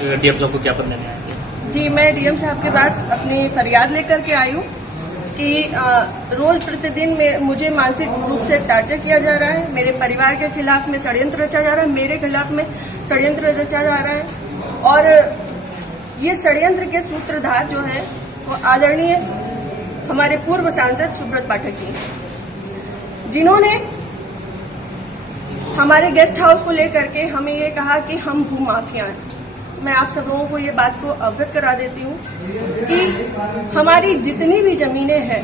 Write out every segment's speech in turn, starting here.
DM साहब को ज्ञापन देने आए थे? जी, मैं डीएम साहब के पास अपनी फरियाद लेकर के आई हूँ कि रोज प्रतिदिन में मुझे मानसिक रूप से टार्चर किया जा रहा है। मेरे परिवार के खिलाफ में षड्यंत्र रचा जा रहा है, मेरे खिलाफ में षड्यंत्र रचा जा रहा है। और ये षड्यंत्र के सूत्रधार जो है वो आदरणीय हमारे पूर्व सांसद सुब्रत पाठक जी, जिन्होंने हमारे गेस्ट हाउस को लेकर के हमें ये कहा कि हम भूमाफिया हैं। मैं आप सब लोगों को ये बात को अवगत करा देती हूँ कि हमारी जितनी भी जमीनें हैं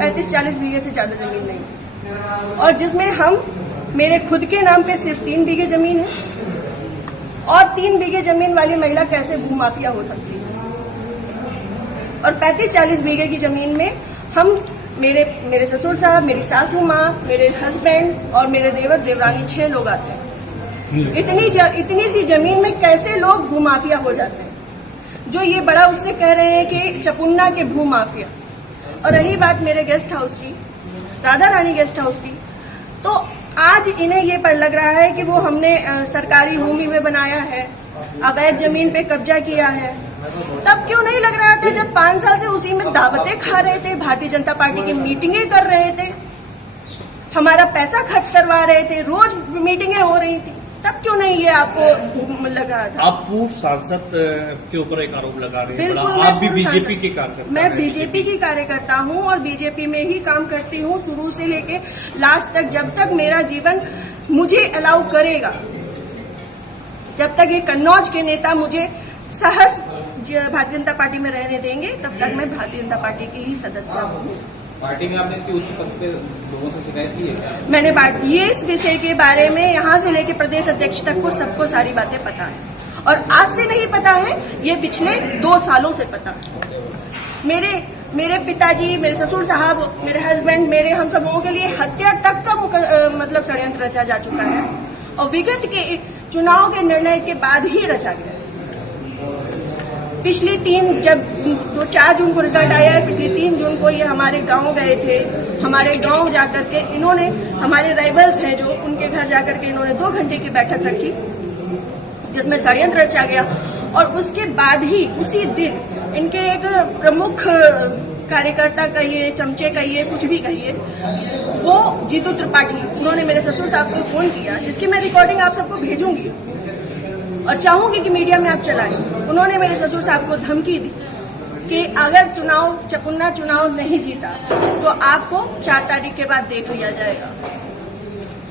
35-40 बीघे से ज्यादा जमीन नहीं, और जिसमें हम मेरे खुद के नाम पे सिर्फ 3 बीघे जमीन है। और 3 बीघे जमीन वाली महिला कैसे भूमाफिया हो सकती है? और 35-40 बीघे की जमीन में हम मेरे ससुर साहब, मेरी सासू माँ, मेरे हस्बैंड और मेरे देवर देवरानी 6 लोग आते हैं। इतनी सी जमीन में कैसे लोग भूमाफिया हो जाते हैं? जो ये बड़ा उससे कह रहे हैं कि चपुन्ना के भूमाफिया। और रही बात मेरे गेस्ट हाउस की, राधा रानी गेस्ट हाउस की, तो आज इन्हें ये पर लग रहा है कि वो हमने सरकारी भूमि में बनाया है, अवैध जमीन पे कब्जा किया है। तब क्यों नहीं लग रहा था जब 5 साल से उसी में दावतें खा रहे थे, भारतीय जनता पार्टी की मीटिंगें कर रहे थे, हमारा पैसा खर्च करवा रहे थे, रोज मीटिंगें हो रही थी, तब क्यों नहीं ये आपको लग रहा था? आप पूर्व सांसद के ऊपर एक आरोप लगा रहे हैं। बिल्कुल, आप भी बीजेपी की कार्यकर्ता? मैं बीजेपी की कार्यकर्ता हूँ और बीजेपी में ही काम करती हूँ शुरू से लेके लास्ट तक। जब तक मेरा जीवन मुझे अलाउ करेगा, जब तक ये कन्नौज के नेता मुझे सहज भारतीय जनता पार्टी में रहने देंगे, तब तक मैं भारतीय जनता पार्टी की ही सदस्य हूँ। पार्टी में आपने इसकी उच्च पद पे लोगों से शिकायत की है? मैंने ये इस विषय के बारे में यहाँ से लेकर प्रदेश अध्यक्ष तक को सबको सारी बातें पता है, और आज से नहीं पता है, ये पिछले 2 सालों से पता है। मेरे पिताजी, मेरे ससुर साहब, मेरे हस्बैंड, हम सब लोगों के लिए हत्या तक का मतलब षड्यंत्र रचा जा चुका है, और विगत के चुनाव के निर्णय के बाद ही रचा गया। पिछली 4 जून को रिजल्ट आया है, पिछली 3 जून को ये हमारे गांव गए थे। हमारे गांव जाकर के इन्होंने, हमारे राइवल्स हैं जो, उनके घर जाकर के इन्होंने 2 घंटे की बैठक रखी जिसमें षड्यंत्र रचा गया। और उसके बाद ही उसी दिन इनके एक प्रमुख कार्यकर्ता कहिए, चमचे कहिए, कुछ भी कहिए, वो जीतू त्रिपाठी, उन्होंने मेरे ससुर साहब को फोन किया, जिसकी मैं रिकॉर्डिंग आप सबको भेजूंगी और चाहूंगी कि मीडिया में आप चलाएं। उन्होंने मेरे ससुर साहब को धमकी दी कि अगर चपुन्ना चुनाव नहीं जीता तो आपको 4 तारीख के बाद देख लिया जाएगा।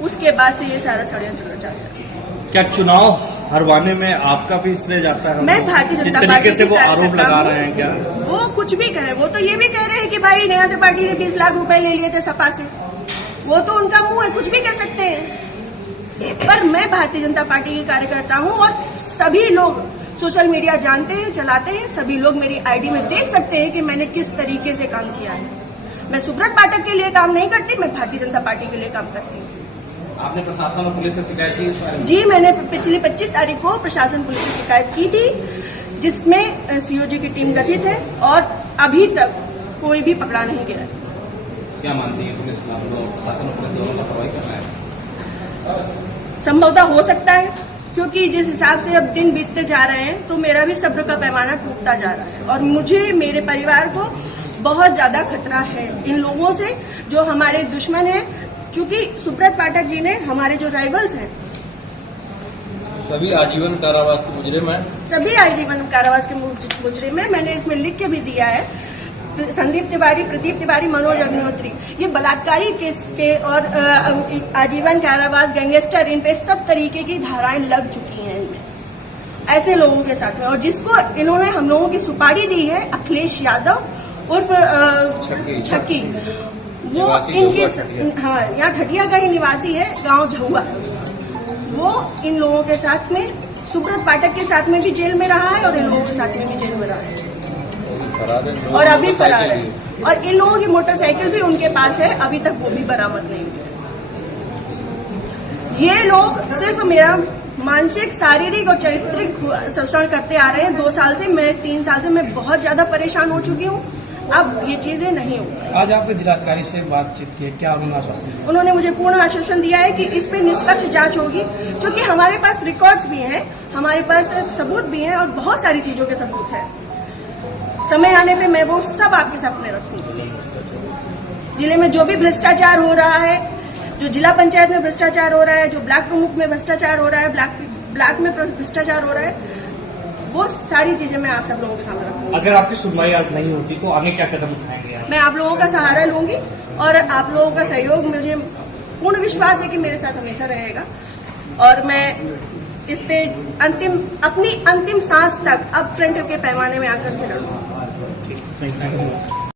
उसके बाद से ये सारा षड्यंत्र रचा गया। क्या चुनाव हरवाने में आपका भी श्रेय जाता है? मैं भारतीय जनता पार्टी तरीके से वो आरोप लगा रहे हैं क्या? वो कुछ भी कहे, वो तो ये भी कह रहे हैं कि भाई नेहा त्रिपाठी ने 20 लाख रुपए ले लिए थे सपा से। वो तो उनका मुंह है, कुछ भी कह सकते हैं। पर मैं भारतीय जनता पार्टी की कार्यकर्ता हूँ और सभी लोग सोशल मीडिया जानते हैं, चलाते हैं, सभी लोग मेरी आईडी में देख सकते हैं कि मैंने किस तरीके से काम किया है। मैं सुब्रत पाठक के लिए काम नहीं करती, मैं भारतीय जनता पार्टी के लिए काम करती हूँ। आपने प्रशासन और पुलिस से शिकायत की इस बारे में? जी, मैंने पिछली 25 तारीख को प्रशासन पुलिस से शिकायत की थी, जिसमें सीओजी की टीम गठित है और अभी तक कोई भी पकड़ा नहीं गया है। क्या मानती है पुलिस, प्रशासन और पुलिस दोनों लापरवाही कर रहा है? संभवतः हो सकता है, क्योंकि जिस हिसाब से अब दिन बीतते जा रहे हैं तो मेरा भी सब्र का पैमाना टूटता जा रहा है, और मुझे, मेरे परिवार को बहुत ज्यादा खतरा है इन लोगों से जो हमारे दुश्मन हैं। क्योंकि सुब्रत पाठक जी ने, हमारे जो राइवल्स हैं, सभी आजीवन कारावास के मुजरिम हैं। सभी आजीवन कारावास के मुजरिम हैं। मैंने इसमें लिख के भी दिया है, संदीप तिवारी, प्रदीप तिवारी, मनोज अग्निहोत्री, ये बलात्कारी केस पे और आजीवन कारावास, गैंगस्टर, इन पे सब तरीके की धाराएं लग चुकी हैं इनमें, ऐसे लोगों के साथ में। और जिसको इन्होंने हम लोगों की सुपारी दी है, अखिलेश यादव उर्फ छक्की, वो इनके, हाँ, यहाँ ठटिया का ही निवासी है, गांव झहुआ, वो इन लोगों के साथ में, सुब्रत पाठक के साथ में भी जेल में रहा है और इन लोगों के साथ में भी जेल में रहा है और अभी फरार है। और इन लोगों की मोटरसाइकिल भी उनके पास है, अभी तक वो भी बरामद नहीं हुई। ये लोग सिर्फ मेरा मानसिक, शारीरिक और चारित्रिक शोषण करते आ रहे हैं 2 साल से। मैं 3 साल से मैं बहुत ज्यादा परेशान हो चुकी हूँ। अब ये चीजें नहीं होंगी। आज आपने जिलाधिकारी से बातचीत की, क्या उन्होंने आश्वासन दिया? उन्होंने मुझे पूर्ण आश्वासन दिया है कि इस पे निष्पक्ष जांच होगी, क्योंकि हमारे पास रिकॉर्ड्स भी हैं, हमारे पास सबूत भी हैं और बहुत सारी चीजों के सबूत हैं। समय आने पे मैं वो सब आपके सामने रखूंगी। जिले में जो भी भ्रष्टाचार हो रहा है, जो जिला पंचायत में भ्रष्टाचार हो रहा है, जो ब्लॉक प्रमुख में भ्रष्टाचार हो रहा है, ब्लॉक में भ्रष्टाचार हो रहा है, वो सारी चीजें मैं आप सब लोगों के सामने रखूंगी। अगर आपकी सुनवाई आज नहीं होती तो आगे क्या कदम उठाएंगे आप? मैं मैं आप लोगों का सहारा लूंगी और आप लोगों का सहयोग, मुझे पूर्ण विश्वास है कि मेरे साथ हमेशा रहेगा और मैं इस पे अपनी अंतिम सांस तक अब फ्रंट के पैमाने में आकर के लड़ूंगी। Thank you.